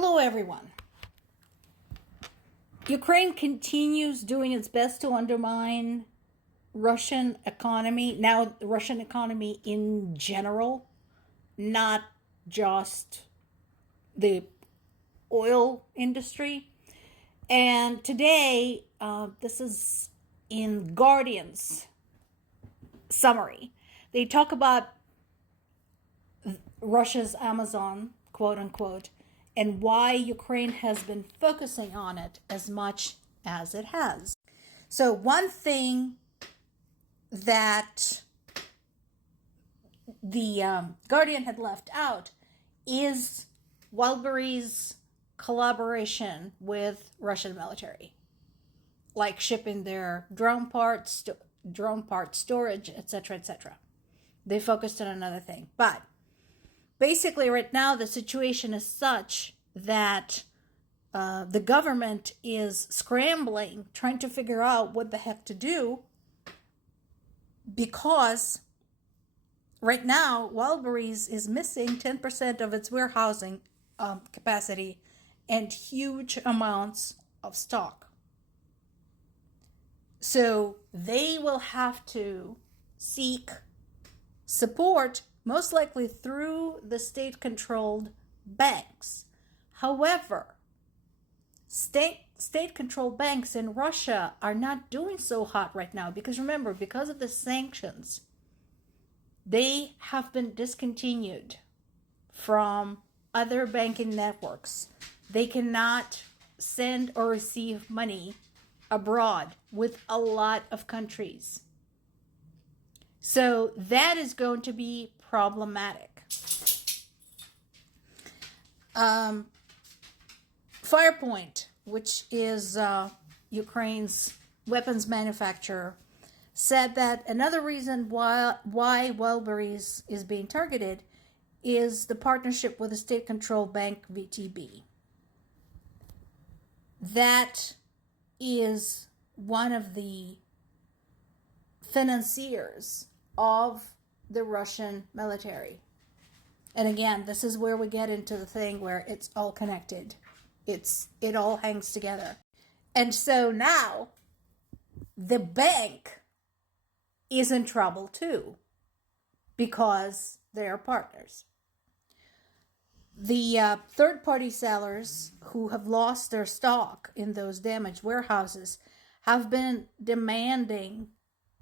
Hello, everyone. Ukraine continues doing its best to undermine Russian economy. Now, the Russian economy in general, not just the oil industry. And today, this is in Guardian's summary. They talk about Russia's Amazon, quote unquote, and why Ukraine has been focusing on it as much as it has. So, one thing that the Guardian had left out is Wildberries' collaboration with Russian military, like shipping their drone parts storage, etc., etc. They focused on another thing, but basically, right now, the situation is such that the government is scrambling, trying to figure out what the heck to do, because right now, Wildberries is missing 10% of its warehousing capacity and huge amounts of stock. So they will have to seek support, most likely through the state-controlled banks. However, state-controlled banks in Russia are not doing so hot right now because remember, because of the sanctions, they have been discontinued from other banking networks. They cannot send or receive money abroad with a lot of countries. So that is going to be problematic. Firepoint, which is Ukraine's weapons manufacturer, said that another reason why Wildberries is being targeted is the partnership with the state-controlled bank VTB. That is one of the financiers of the Russian military. And again, this is where we get into the thing where it's all connected. It all hangs together. And so now the bank is in trouble too because they are partners. The third-party sellers who have lost their stock in those damaged warehouses have been demanding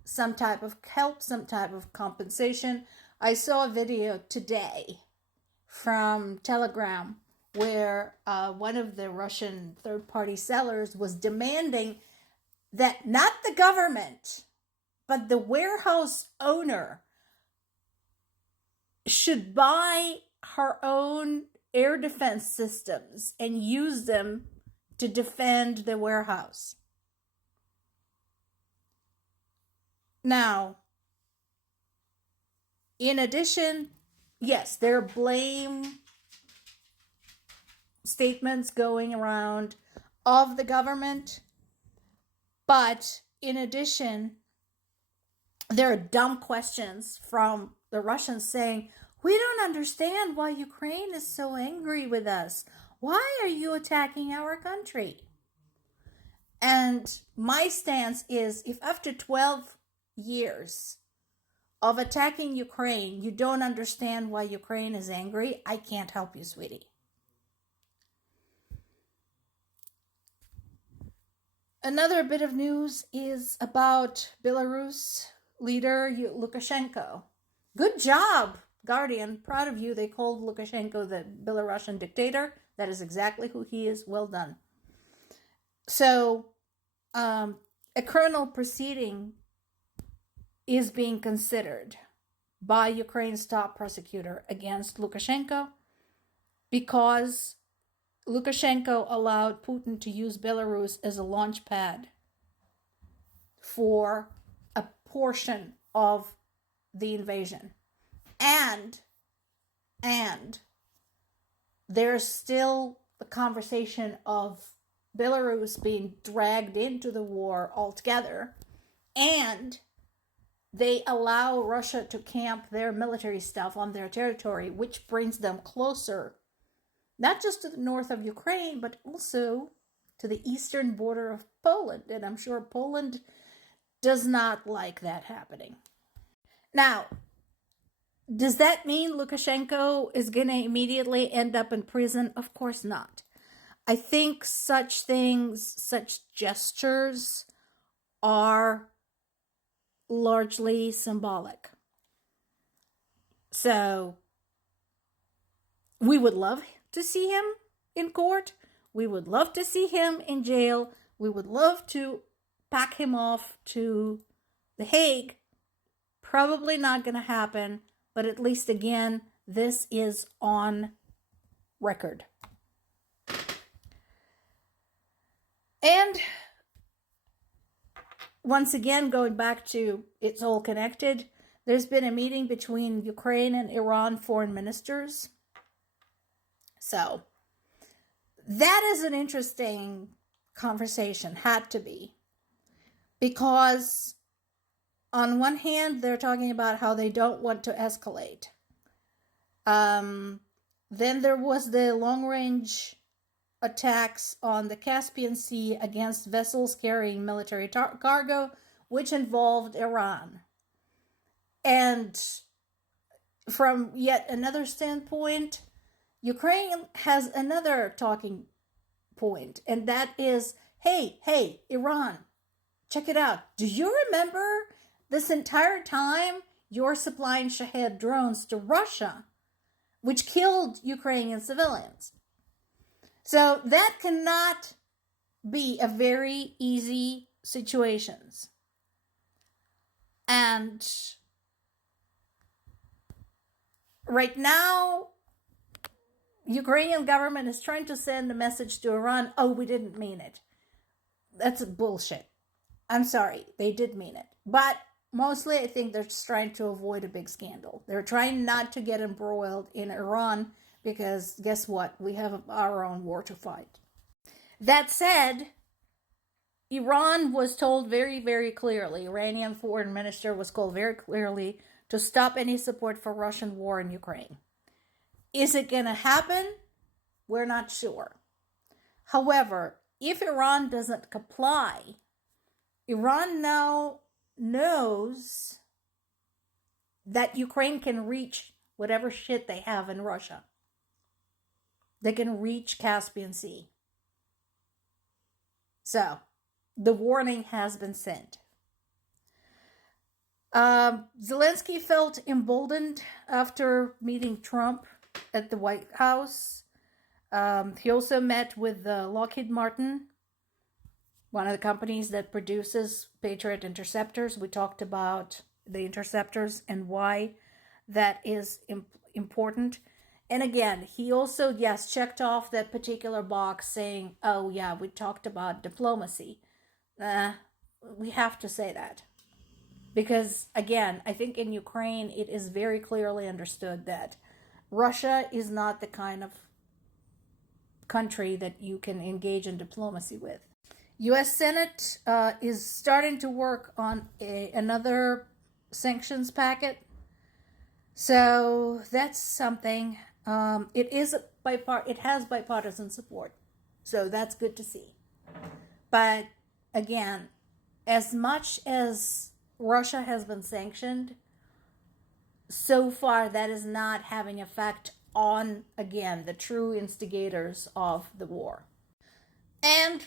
some type of help, some type of compensation. I saw a video today from Telegram where one of the Russian third-party sellers was demanding that not the government, but the warehouse owner should buy her own air defense systems and use them to defend the warehouse. Now, in addition, yes, there are blame statements going around of the government, but in addition, there are dumb questions from the Russians saying, we don't understand why Ukraine is so angry with us. Why are you attacking our country? And my stance is, if after 12 years of attacking Ukraine, you don't understand why Ukraine is angry, I can't help you, sweetie. Another bit of news is about Belarus leader Lukashenko. Good job, Guardian. Proud of you. They called Lukashenko the Belarusian dictator. That is exactly who he is. Well done. So, a criminal proceeding is being considered by Ukraine's top prosecutor against Lukashenko because Lukashenko allowed Putin to use Belarus as a launch pad for a portion of the invasion. And there's still the conversation of Belarus being dragged into the war altogether, and they allow Russia to camp their military stuff on their territory, which brings them closer not just to the north of Ukraine, but also to the eastern border of Poland. And I'm sure Poland does not like that happening. Now, does that mean Lukashenko is going to immediately end up in prison? Of course not. I think such things, such gestures, are largely symbolic. So, we would love to see him in court. We would love to see him in jail. We would love to pack him off to The Hague. Probably not going to happen, but at least again, this is on record. And once again, going back to it's all connected, there's been a meeting between Ukraine and Iran foreign ministers. So that is an interesting conversation, had to be. Because on one hand, they're talking about how they don't want to escalate. Then there was the long-range attacks on the Caspian Sea against vessels carrying military cargo, which involved Iran. And from yet another standpoint, Ukraine has another talking point, and that is, hey, Iran, check it out. Do you remember this entire time you're supplying Shahed drones to Russia, which killed Ukrainian civilians? So that cannot be a very easy situation. And right now, Ukrainian government is trying to send a message to Iran, oh, we didn't mean it. That's bullshit. I'm sorry, they did mean it. But mostly I think they're just trying to avoid a big scandal. They're trying not to get embroiled in Iran because guess what? We have our own war to fight. That said, Iran was told very, very clearly, Iranian foreign minister was told very clearly to stop any support for Russian war in Ukraine. Is it going to happen? We're not sure. However, if Iran doesn't comply, Iran now knows that Ukraine can reach whatever shit they have in Russia. They can reach Caspian Sea. So, the warning has been sent. Zelensky felt emboldened after meeting Trump at the White House. He also met with Lockheed Martin, one of the companies that produces Patriot interceptors. We talked about the interceptors and why that is important. And again, he also, yes, checked off that particular box saying, oh yeah, we talked about diplomacy. We have to say that. Because again, I think in Ukraine, it is very clearly understood that Russia is not the kind of country that you can engage in diplomacy with. U.S. Senate is starting to work on another sanctions packet. So that's something. It has bipartisan support. So that's good to see. But again, as much as Russia has been sanctioned, so far that is not having effect on, again, the true instigators of the war. And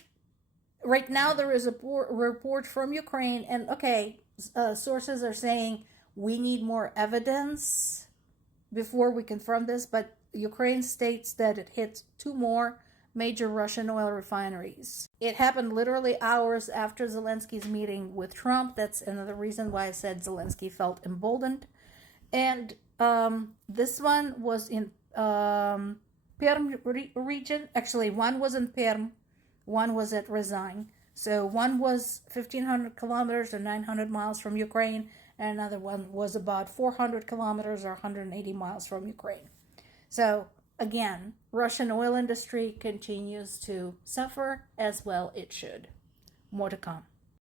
right now there is a report from Ukraine, and sources are saying we need more evidence before we confirm this, but Ukraine states that it hit 2 more major Russian oil refineries. It happened literally hours after Zelensky's meeting with Trump. That's another reason why I said Zelensky felt emboldened. And this one was in Perm region. Actually, one was in Perm, one was at Ryazan. So one was 1,500 kilometers or 900 miles from Ukraine, and another one was about 400 kilometers or 180 miles from Ukraine. So again, Russian oil industry continues to suffer, as well it should. More to come.